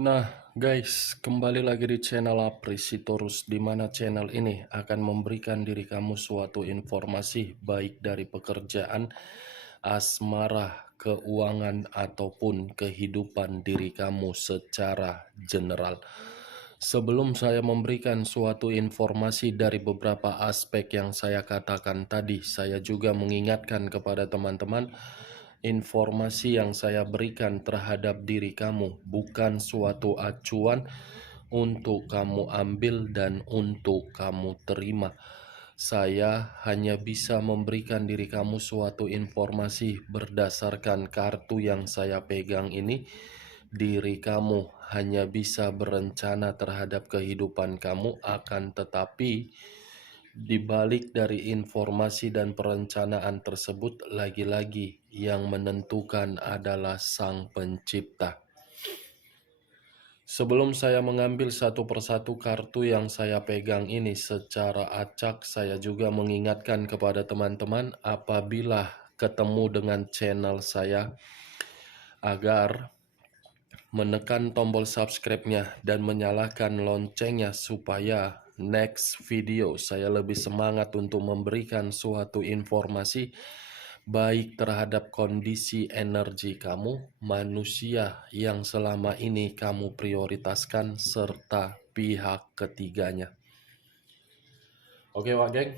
Nah, guys, kembali lagi di channel Aprisitorus, di mana channel ini akan memberikan diri kamu suatu informasi baik dari pekerjaan, asmara, keuangan, ataupun kehidupan diri kamu secara general. Sebelum saya memberikan suatu informasi dari beberapa aspek yang saya katakan tadi, saya juga mengingatkan kepada teman-teman, informasi yang saya berikan terhadap diri kamu bukan suatu acuan untuk kamu ambil dan untuk kamu terima. Saya hanya bisa memberikan diri kamu suatu informasi berdasarkan kartu yang saya pegang ini. Diri kamu hanya bisa berencana terhadap kehidupan kamu, akan tetapi di balik dari informasi dan perencanaan tersebut, lagi-lagi yang menentukan adalah Sang Pencipta. Sebelum saya mengambil satu persatu kartu yang saya pegang ini secara acak, saya juga mengingatkan kepada teman-teman apabila ketemu dengan channel saya agar menekan tombol subscribe-nya dan menyalakan loncengnya supaya next video saya lebih semangat untuk memberikan suatu informasi baik terhadap kondisi energi kamu, manusia yang selama ini kamu prioritaskan, serta pihak ketiganya. Oke Wak Geng,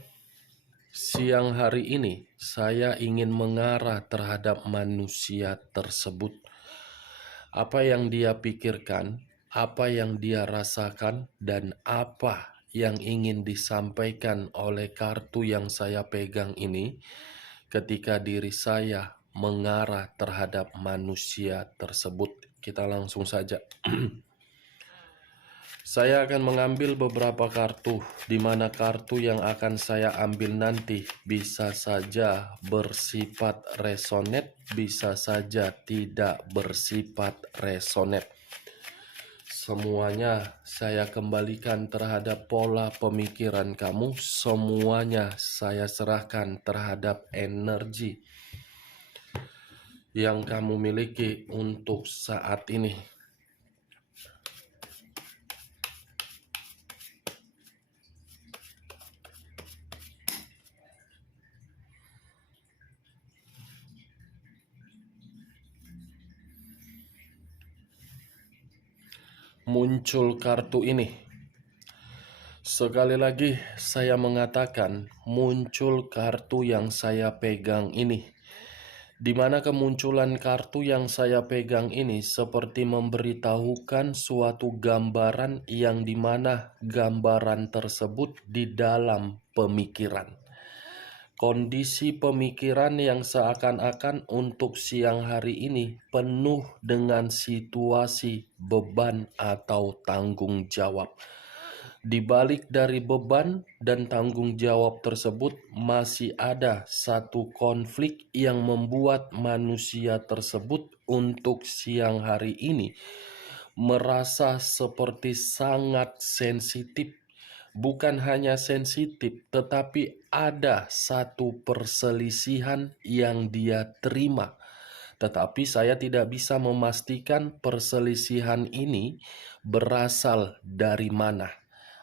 siang hari ini saya ingin mengarah terhadap manusia tersebut. Apa yang dia pikirkan, apa yang dia rasakan, dan apa yang ingin disampaikan oleh kartu yang saya pegang ini ketika diri saya mengarah terhadap manusia tersebut. Kita langsung saja. Saya akan mengambil beberapa kartu, di mana kartu yang akan saya ambil nanti bisa saja bersifat resonate, bisa saja tidak bersifat resonate. Semuanya saya kembalikan terhadap pola pemikiran kamu, semuanya saya serahkan terhadap energi yang kamu miliki untuk saat ini. Muncul kartu ini. Sekali lagi saya mengatakan muncul kartu yang saya pegang ini. Di mana kemunculan kartu yang saya pegang ini seperti memberitahukan suatu gambaran yang dimana gambaran tersebut di dalam pemikiran. Kondisi pemikiran yang seakan-akan untuk siang hari ini penuh dengan situasi beban atau tanggung jawab. Di balik dari beban dan tanggung jawab tersebut masih ada satu konflik yang membuat manusia tersebut untuk siang hari ini merasa seperti sangat sensitif. Bukan hanya sensitif, tetapi ada satu perselisihan yang dia terima. Tetapi saya tidak bisa memastikan perselisihan ini berasal dari mana.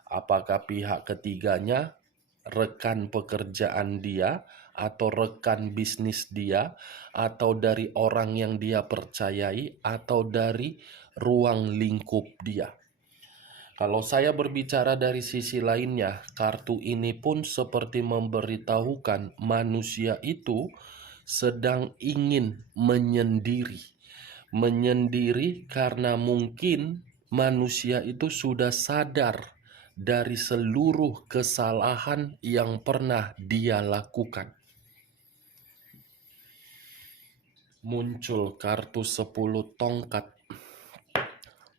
Apakah pihak ketiganya, rekan pekerjaan dia, atau rekan bisnis dia, atau dari orang yang dia percayai, atau dari ruang lingkup dia. Kalau saya berbicara dari sisi lainnya, kartu ini pun seperti memberitahukan manusia itu sedang ingin menyendiri. Menyendiri karena mungkin manusia itu sudah sadar dari seluruh kesalahan yang pernah dia lakukan. Muncul kartu 10 tongkat.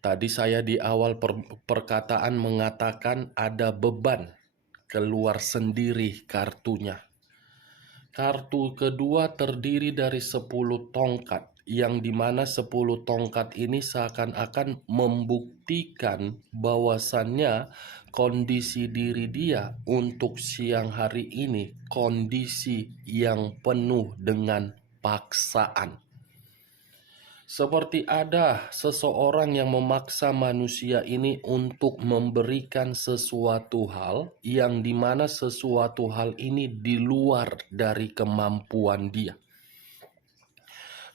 Tadi saya di awal perkataan mengatakan ada beban, keluar sendiri kartunya. Kartu kedua terdiri dari 10 tongkat, yang dimana 10 tongkat ini seakan-akan membuktikan bahwasannya kondisi diri dia untuk siang hari ini kondisi yang penuh dengan paksaan. Seperti ada seseorang yang memaksa manusia ini untuk memberikan sesuatu hal yang dimana sesuatu hal ini di luar dari kemampuan dia.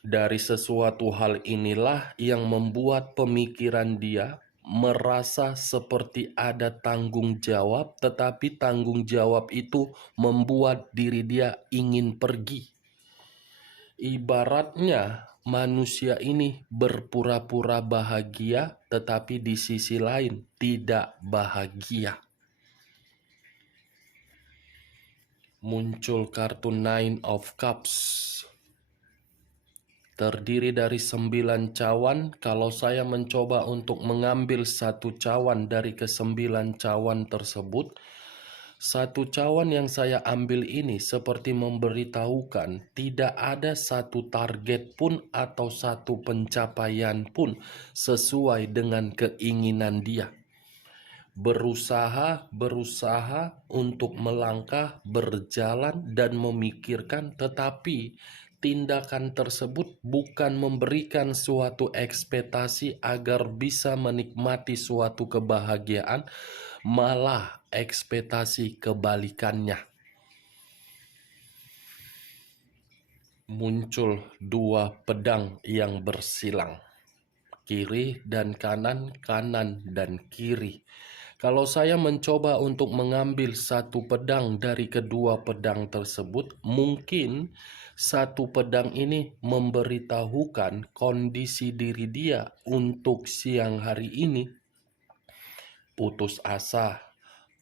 Dari sesuatu hal inilah yang membuat pemikiran dia merasa seperti ada tanggung jawab, tetapi tanggung jawab itu membuat diri dia ingin pergi. Ibaratnya manusia ini berpura-pura bahagia, tetapi di sisi lain tidak bahagia. Muncul kartu Nine of Cups. Terdiri dari 9 cawan. Kalau saya mencoba untuk mengambil satu cawan dari ke-9 cawan tersebut, satu cawan yang saya ambil ini seperti memberitahukan tidak ada satu target pun atau satu pencapaian pun sesuai dengan keinginan dia. Berusaha untuk melangkah, berjalan dan memikirkan, tetapi tindakan tersebut bukan memberikan suatu ekspektasi agar bisa menikmati suatu kebahagiaan, malah ekspektasi kebalikannya. Muncul 2 pedang yang bersilang, kiri dan kanan, kanan dan kiri. Kalau saya mencoba untuk mengambil satu pedang dari kedua pedang tersebut, mungkin satu pedang ini memberitahukan kondisi diri dia untuk siang hari ini putus asa,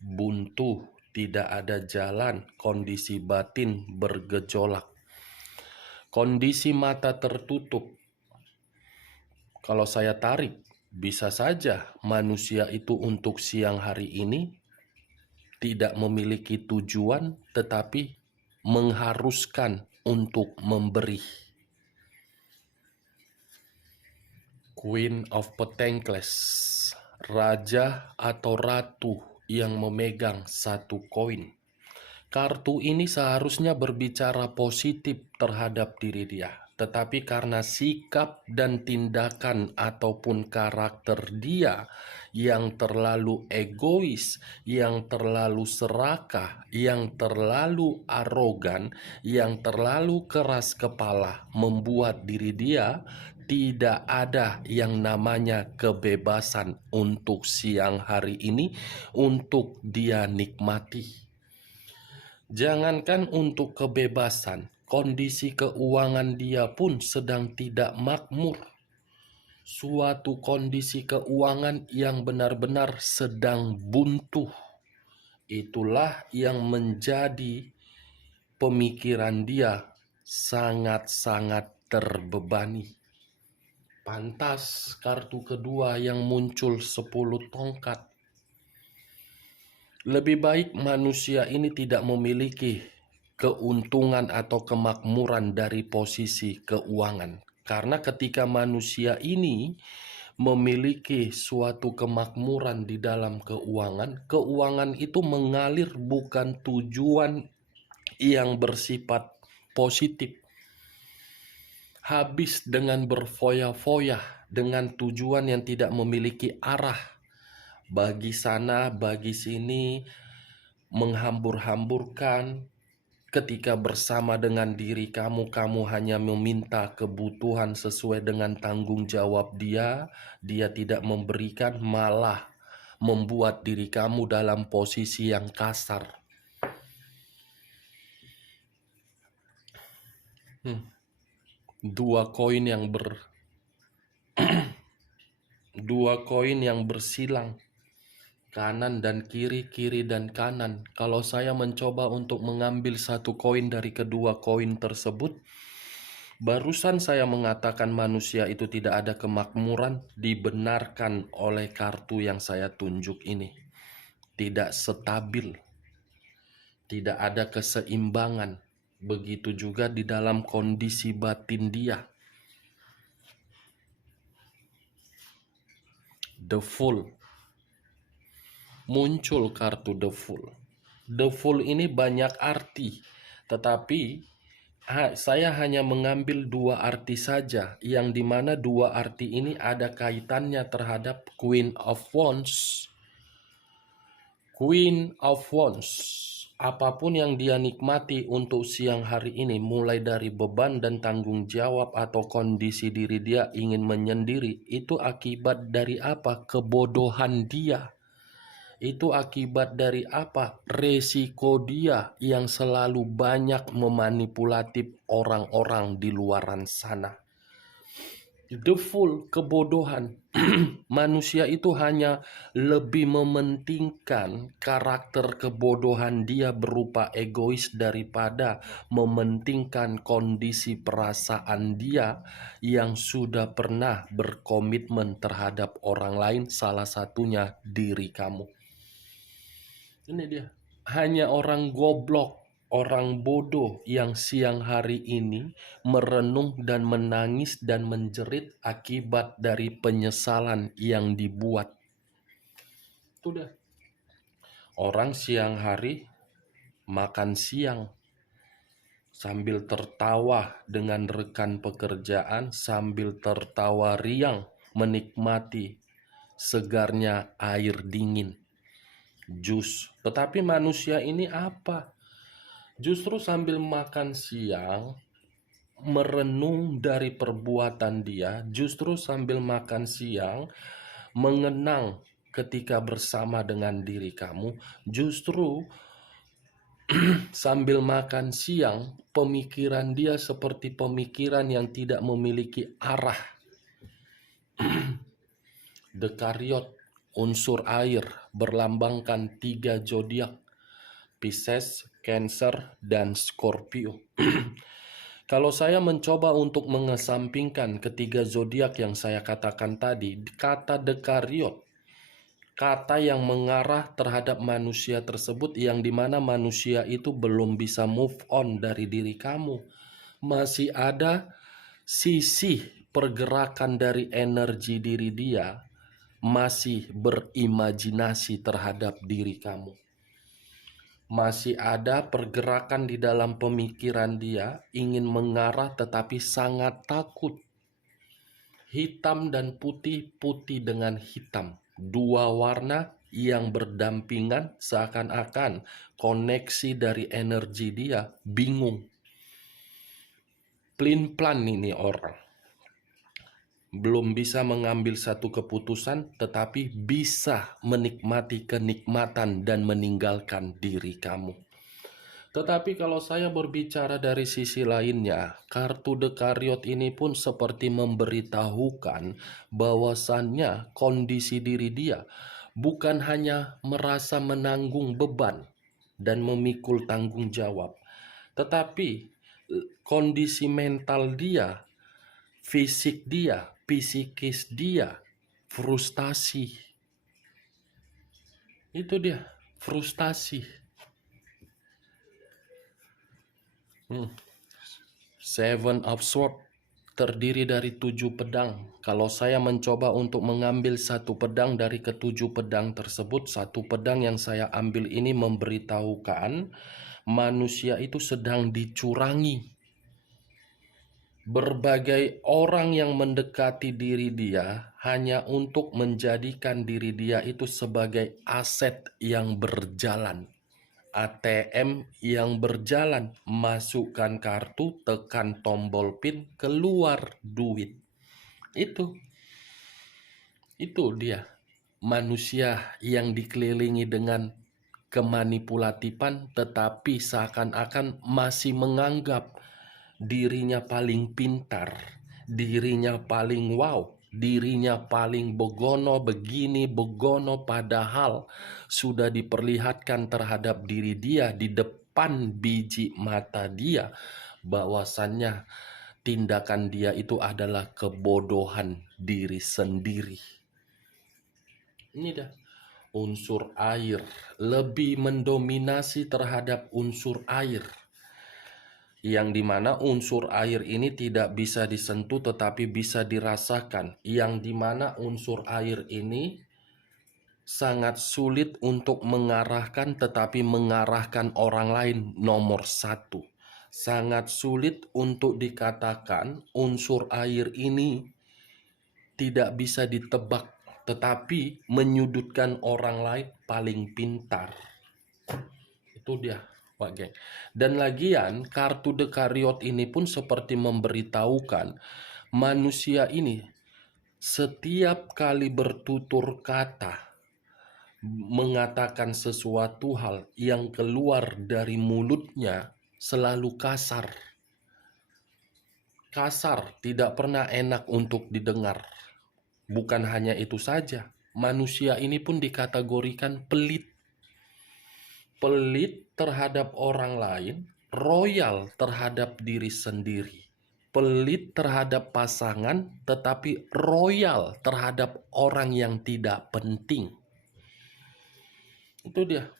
buntu, tidak ada jalan, kondisi batin bergejolak, kondisi mata tertutup. Kalau saya tarik, bisa saja manusia itu untuk siang hari ini tidak memiliki tujuan, tetapi mengharuskan untuk memberi. Queen of Pentacles, raja atau ratu yang memegang satu koin. Kartu ini seharusnya berbicara positif terhadap diri dia. Tetapi karena sikap dan tindakan ataupun karakter dia yang terlalu egois, yang terlalu serakah, yang terlalu arogan, yang terlalu keras kepala, membuat diri dia tidak ada yang namanya kebebasan untuk siang hari ini untuk dia nikmati. Jangankan untuk kebebasan, kondisi keuangan dia pun sedang tidak makmur. Suatu kondisi keuangan yang benar-benar sedang buntu. Itulah yang menjadi pemikiran dia sangat-sangat terbebani. Pantas kartu kedua yang muncul 10 tongkat. Lebih baik manusia ini tidak memiliki keuntungan atau kemakmuran dari posisi keuangan. Karena ketika manusia ini memiliki suatu kemakmuran di dalam keuangan, keuangan itu mengalir bukan tujuan yang bersifat positif. Habis dengan berfoya-foya dengan tujuan yang tidak memiliki arah. Bagi sana, bagi sini, menghambur-hamburkan. Ketika bersama dengan diri kamu, kamu hanya meminta kebutuhan sesuai dengan tanggung jawab dia. Dia tidak memberikan, malah membuat diri kamu dalam posisi yang kasar. Dua koin yang bersilang, kanan dan kiri, kiri dan kanan. Kalau saya mencoba untuk mengambil satu koin dari kedua koin tersebut, barusan saya mengatakan manusia itu tidak ada kemakmuran, dibenarkan oleh kartu yang saya tunjuk ini. Tidak stabil, tidak ada keseimbangan. Begitu juga di dalam kondisi batin dia. The Fool. Muncul kartu The Fool. The Fool ini banyak arti, tetapi Saya hanya mengambil dua arti saja, yang dimana dua arti ini ada kaitannya terhadap Queen of Wands. Queen of Wands, apapun yang dia nikmati untuk siang hari ini, mulai dari beban dan tanggung jawab atau kondisi diri dia ingin menyendiri, itu akibat dari apa? Kebodohan dia. Itu akibat dari apa? Resiko dia yang selalu banyak memanipulatif orang-orang di luaran sana. The full kebodohan. Manusia itu hanya lebih mementingkan karakter kebodohan dia berupa egois daripada mementingkan kondisi perasaan dia yang sudah pernah berkomitmen terhadap orang lain, salah satunya diri kamu. Ini dia. Hanya orang goblok, orang bodoh yang siang hari ini merenung dan menangis dan menjerit akibat dari penyesalan yang dibuat. Itu dah. Orang siang hari makan siang sambil tertawa dengan rekan pekerjaan, sambil tertawa riang menikmati segarnya air dingin, jus. Tetapi manusia ini apa? Justru sambil makan siang merenung dari perbuatan dia, justru sambil makan siang mengenang ketika bersama dengan diri kamu, justru sambil makan siang pemikiran dia seperti pemikiran yang tidak memiliki arah. Dekariot, unsur air, berlambangkan 3 zodiak, Pisces, Cancer, dan Scorpio. Kalau saya mencoba untuk mengesampingkan ketiga zodiak yang saya katakan tadi, kata dekariot, kata yang mengarah terhadap manusia tersebut, yang dimana manusia itu belum bisa move on dari diri kamu. Masih ada sisi pergerakan dari energi diri dia, masih berimajinasi terhadap diri kamu. Masih ada pergerakan di dalam pemikiran dia, ingin mengarah tetapi sangat takut. Hitam dan putih, putih dengan hitam. Dua warna yang berdampingan, seakan-akan koneksi dari energi dia bingung. Plin-plan ini orang. Belum bisa mengambil satu keputusan, tetapi bisa menikmati kenikmatan dan meninggalkan diri kamu. Tetapi kalau saya berbicara dari sisi lainnya, kartu dekariot ini pun seperti memberitahukan bahwasannya kondisi diri dia bukan hanya merasa menanggung beban dan memikul tanggung jawab, tetapi kondisi mental dia, fisik dia, psikis dia, frustasi. Itu dia, frustasi. Seven of Swords terdiri dari 7 pedang. Kalau saya mencoba untuk mengambil satu pedang dari ketujuh pedang tersebut, satu pedang yang saya ambil ini memberitahukan manusia itu sedang dicurangi. Berbagai orang yang mendekati diri dia hanya untuk menjadikan diri dia itu sebagai aset yang berjalan. ATM yang berjalan, masukkan kartu, tekan tombol PIN, keluar duit. Itu dia manusia yang dikelilingi dengan kemanipulatifan, tetapi seakan-akan masih menganggap dirinya paling pintar, dirinya paling wow, dirinya paling begono begini begono, padahal sudah diperlihatkan terhadap diri dia di depan biji mata dia bahwasannya tindakan dia itu adalah kebodohan diri sendiri. Ini dah unsur air lebih mendominasi terhadap unsur air, yang dimana unsur air ini tidak bisa disentuh tetapi bisa dirasakan, yang dimana unsur air ini sangat sulit untuk mengarahkan tetapi mengarahkan orang lain nomor satu. Sangat sulit untuk dikatakan unsur air ini tidak bisa ditebak, tetapi menyudutkan orang lain paling pintar. Itu dia, Pak Geng. Dan lagian, kartu The Kariot ini pun seperti memberitahukan manusia ini setiap kali bertutur kata, mengatakan sesuatu hal yang keluar dari mulutnya selalu kasar. Kasar, tidak pernah enak untuk didengar. Bukan hanya itu saja, manusia ini pun dikategorikan pelit. Pelit terhadap orang lain, royal terhadap diri sendiri. Pelit terhadap pasangan, tetapi royal terhadap orang yang tidak penting. Itu dia.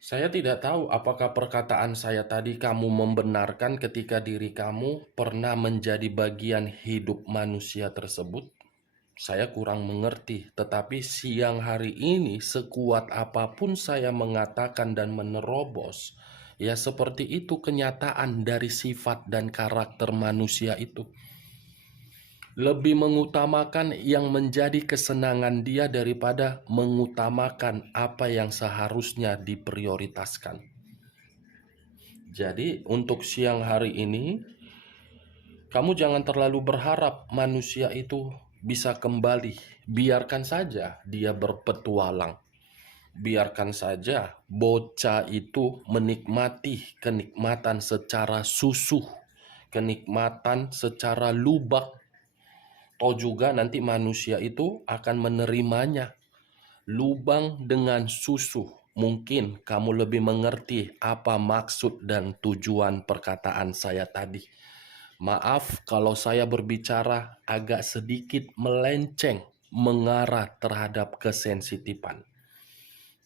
Saya tidak tahu apakah perkataan saya tadi kamu membenarkan ketika diri kamu pernah menjadi bagian hidup manusia tersebut. Saya kurang mengerti, tetapi siang hari ini sekuat apapun saya mengatakan dan menerobos, ya seperti itu kenyataan dari sifat dan karakter manusia itu. Lebih mengutamakan yang menjadi kesenangan dia daripada mengutamakan apa yang seharusnya diprioritaskan. Jadi untuk siang hari ini, kamu jangan terlalu berharap manusia itu bisa kembali. Biarkan saja dia berpetualang. Biarkan saja bocah itu menikmati kenikmatan secara susuh, kenikmatan secara lubak. Toh juga nanti manusia itu akan menerimanya. Lubang dengan susu. Mungkin kamu lebih mengerti apa maksud dan tujuan perkataan saya tadi. Maaf kalau saya berbicara agak sedikit melenceng, mengarah terhadap kesensitifan.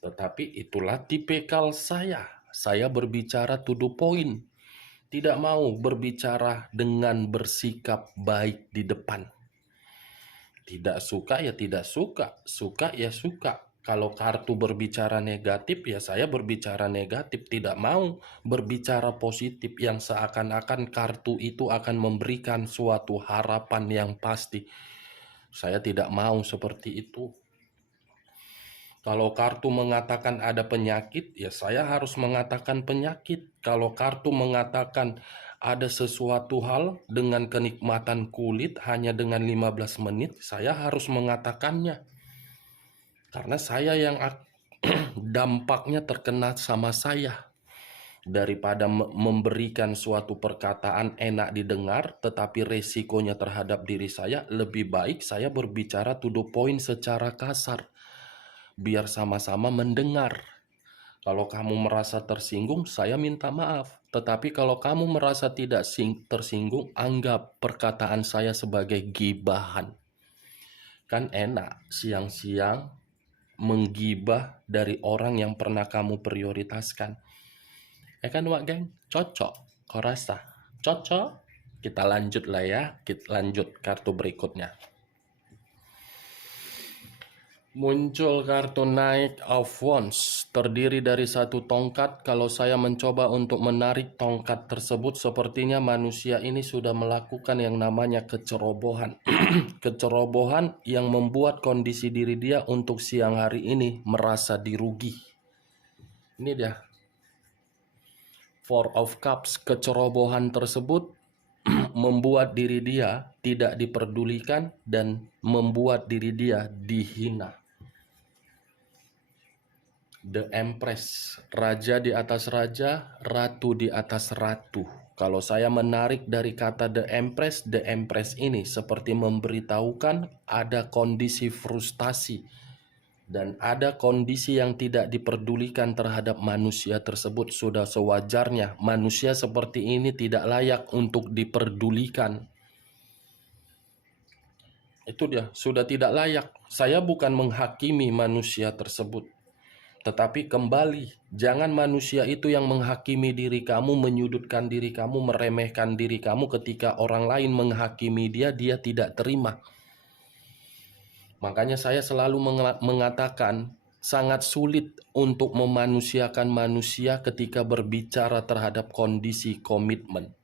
Tetapi itulah tipikal saya. Saya berbicara to the point. Tidak mau berbicara dengan bersikap baik di depan. Tidak suka ya tidak suka, suka ya suka. Kalau kartu berbicara negatif ya saya berbicara negatif, tidak mau berbicara positif yang seakan-akan kartu itu akan memberikan suatu harapan yang pasti. Saya tidak mau seperti itu. Kalau kartu mengatakan ada penyakit, ya saya harus mengatakan penyakit. Kalau kartu mengatakan ada sesuatu hal dengan kenikmatan kulit hanya dengan 15 menit, saya harus mengatakannya. Karena saya yang dampaknya terkena sama saya. Daripada memberikan suatu perkataan enak didengar, tetapi resikonya terhadap diri saya, lebih baik saya berbicara to the point secara kasar. Biar sama-sama mendengar. Kalau kamu merasa tersinggung, saya minta maaf. Tetapi kalau kamu merasa tidak tersinggung, anggap perkataan saya sebagai gibahan. Kan enak siang-siang menggibah dari orang yang pernah kamu prioritaskan. Ya kan Wak Geng? Cocok. Kau rasa? Cocok? Kita lanjut lah ya. Kita lanjut kartu berikutnya. Muncul kartu Knight of Wands, terdiri dari satu tongkat. Kalau saya mencoba untuk menarik tongkat tersebut, sepertinya manusia ini sudah melakukan yang namanya kecerobohan. Kecerobohan yang membuat kondisi diri dia untuk siang hari ini merasa dirugi. Ini dia. Four of Cups, kecerobohan tersebut membuat diri dia tidak diperdulikan dan membuat diri dia dihina. The Empress, raja di atas raja, ratu di atas ratu. Kalau saya menarik dari kata The Empress ini seperti memberitahukan ada kondisi frustasi dan ada kondisi yang tidak diperdulikan terhadap manusia tersebut. Sudah sewajarnya manusia seperti ini tidak layak untuk diperdulikan. Itu dia, sudah tidak layak. Saya bukan menghakimi manusia tersebut. Tetapi kembali, jangan manusia itu yang menghakimi diri kamu, menyudutkan diri kamu, meremehkan diri kamu ketika orang lain menghakimi dia tidak terima. Makanya saya selalu mengatakan, sangat sulit untuk memanusiakan manusia ketika berbicara terhadap kondisi komitmen.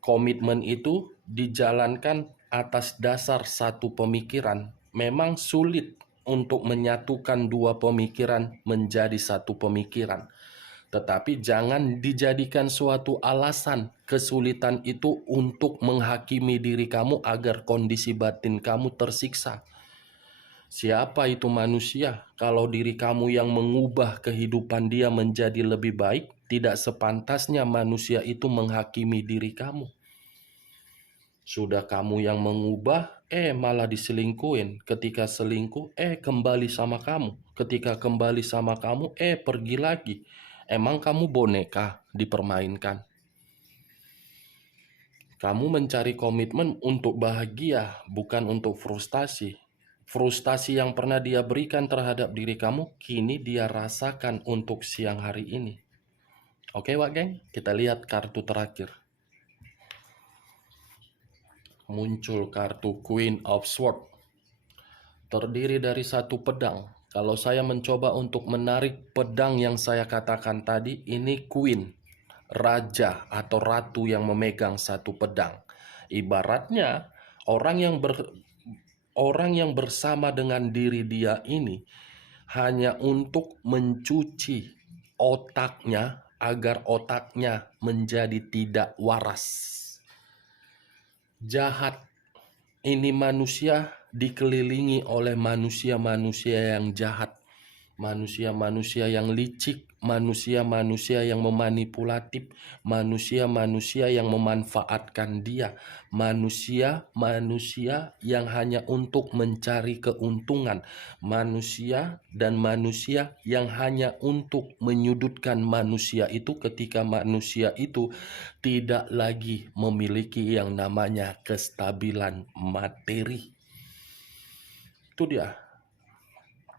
Komitmen itu dijalankan atas dasar satu pemikiran. Memang sulit untuk menyatukan dua pemikiran menjadi satu pemikiran. Tetapi jangan dijadikan suatu alasan kesulitan itu untuk menghakimi diri kamu agar kondisi batin kamu tersiksa. Siapa itu manusia? Kalau diri kamu yang mengubah kehidupan dia menjadi lebih baik, tidak sepantasnya manusia itu menghakimi diri kamu. Sudah kamu yang mengubah, malah diselingkuhin. Ketika selingkuh, kembali sama kamu. Ketika kembali sama kamu, pergi lagi. Emang kamu boneka dipermainkan? Kamu mencari komitmen untuk bahagia, bukan untuk frustasi. Frustasi yang pernah dia berikan terhadap diri kamu, kini dia rasakan untuk siang hari ini. Oke, Wak Geng, kita lihat kartu terakhir. Muncul kartu Queen of Swords. Terdiri dari satu pedang. Kalau saya mencoba untuk menarik pedang yang saya katakan tadi, ini Queen, raja atau ratu yang memegang satu pedang. Ibaratnya orang yang bersama dengan diri dia ini hanya untuk mencuci otaknya agar otaknya menjadi tidak waras. Jahat. Ini manusia dikelilingi oleh manusia-manusia yang jahat, manusia-manusia yang licik, manusia-manusia yang memanipulatif, manusia-manusia yang memanfaatkan dia, manusia-manusia yang hanya untuk mencari keuntungan, manusia dan manusia yang hanya untuk menyudutkan manusia itu ketika manusia itu tidak lagi memiliki yang namanya kestabilan materi. Itu dia,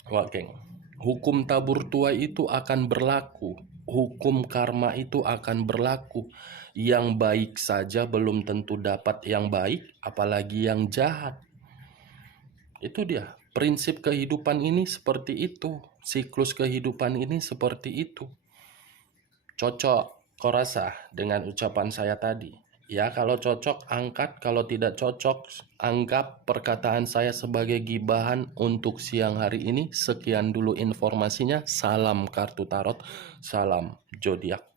Wak Geng. Hukum tabur tuai itu akan berlaku. Hukum karma itu akan berlaku. Yang baik saja belum tentu dapat yang baik, apalagi yang jahat. Itu dia. Prinsip kehidupan ini seperti itu. Siklus kehidupan ini seperti itu. Cocok, kau rasa dengan ucapan saya tadi? Ya, kalau cocok angkat, kalau tidak cocok anggap perkataan saya sebagai gibahan untuk siang hari ini. Sekian dulu informasinya. Salam kartu tarot, salam zodiak.